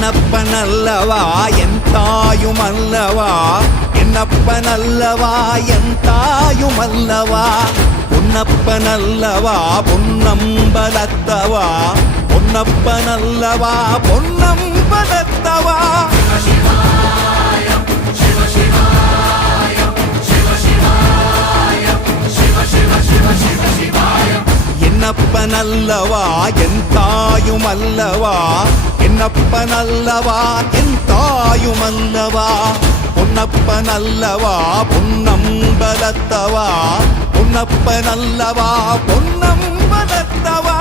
என்னப்பனல்லவா என் தாயுமல்லவா என்னப்பனல்லவா என் தாயுமல்லவா பொன்னப்பனல்லவா பொன்னம்பலத்தவா பொன்னப்பனல்லவா பொன்னம்பலத்தவா என்னப்பனல்லவா என் தாயுமல்லவா என்னப்பனல்லவா என் தாயுமல்லவா பொன்னப்பனல்லவா பொன்னம்பலத்தவா பொன்னப்பனல்லவா பொன்னம்பலத்தவா